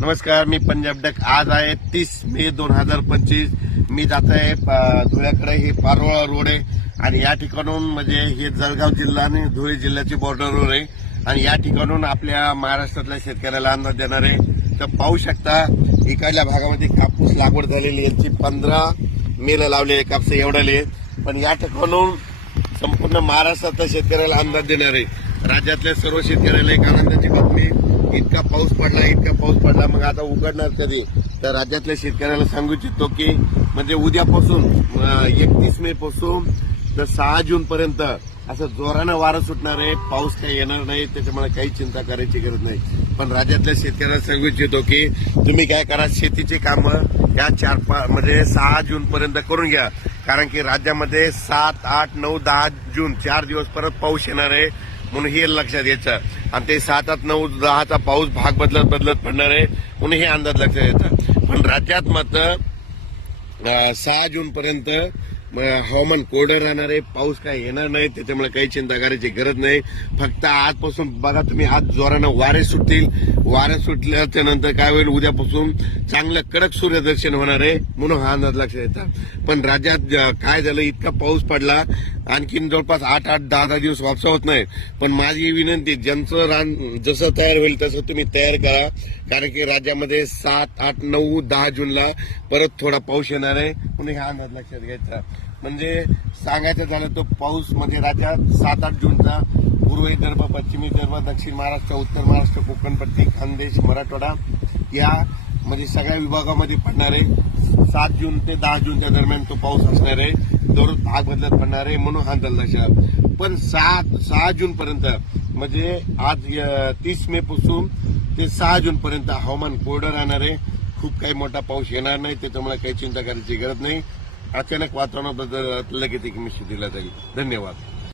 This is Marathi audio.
नमस्कार मी पंजाब डक आज आहे तीस मे दोन हजार पंचवीस मी जात आहे धुळ्याकडे हे पारोळा रोड आहे आणि या ठिकाणून म्हणजे हे जळगाव जिल्हा आणि धुळे जिल्ह्याची रोड आहे आणि या ठिकाणून आपल्या महाराष्ट्रातल्या शेतकऱ्याला अंदाज देणार आहे तर पाहू शकता इकडल्या भागामध्ये कापूस लागवड झालेली यांची पंधरा मेला लावलेले कापसे एवढाले पण या ठिकाणून संपूर्ण महाराष्ट्रातल्या शेतकऱ्याला अंदाज देणार आहे राज्यातल्या सर्व शेतकऱ्याला एक आनंदाची बातमी पडला इतका पाऊस पडला मग आता उघडणार कधी तर राज्यातल्या शेतकऱ्याला सांगू इच्छितो की म्हणजे उद्यापासून एकतीस मे पासून तर सहा जून पर्यंत असं जोरानं वारं सुटणार आहे पाऊस काही येणार नाही त्याच्यामुळे काही चिंता करायची गरज नाही पण राज्यातल्या शेतकऱ्यांना सांगू इच्छितो की तुम्ही काय करा शेतीचे कामं या चार पाच म्हणजे सहा जून पर्यंत करून घ्या कारण की राज्यामध्ये सात आठ नऊ दहा जून चार दिवस परत पाऊस येणार आहे म्हणून हे लक्षात घ्यायचं आणि ते सात आठ नऊ दहाचा पाऊस भाग बदलत बदलत पडणार आहे म्हणून हे अंदाज लक्षात येतात पण राज्यात मात्र सहा जून पर्यंत हवामान कोरडं राहणार आहे पाऊस काय येणार नाही त्याच्यामुळे काही चिंता करायची गरज नाही फक्त आजपासून बघा तुम्ही आज जोरानं वारे सुटतील वारे सुटल्याच्या नंतर काय होईल उद्यापासून चांगलं कडक सूर्यदर्शन होणार आहे म्हणून हा अंदाज लक्षात येतात पण राज्यात काय झालं इतका पाऊस पडला आणखीन जवळपास आठ आठ दहा दहा दिवस वापसा होत नाही पण माझी विनंती ज्यांचं रान जसं तयार होईल तसं तुम्ही तयार करा कारण की राज्यामध्ये सात आठ नऊ दहा जूनला परत थोडा पाऊस येणार आहे म्हणून ह्या अंदाज लक्षात घ्यायचा म्हणजे सांगायचं झालं तर पाऊस म्हणजे राज्यात सात आठ जूनचा पूर्व विदर्भ पश्चिमी विदर्भ दक्षिण महाराष्ट्र उत्तर महाराष्ट्र कोकणपट्टी खानदेश मराठवाडा या म्हणजे सगळ्या विभागामध्ये पडणार आहे सात जून ते दहा जूनच्या दरम्यान तो पाऊस असणार आहे दररोज भाग बदलत पडणार आहे म्हणून हा दल्ला पण सात सहा जून पर्यंत म्हणजे आज तीस मे पासून ते सहा जून पर्यंत हवामान कोरडं राहणार आहे खूप काही मोठा पाऊस येणार नाही त्याच्यामुळे काही चिंता करायची गरज नाही अचानक वातावरणाबद्दल लगेच एक मिश्र दिला जाईल धन्यवाद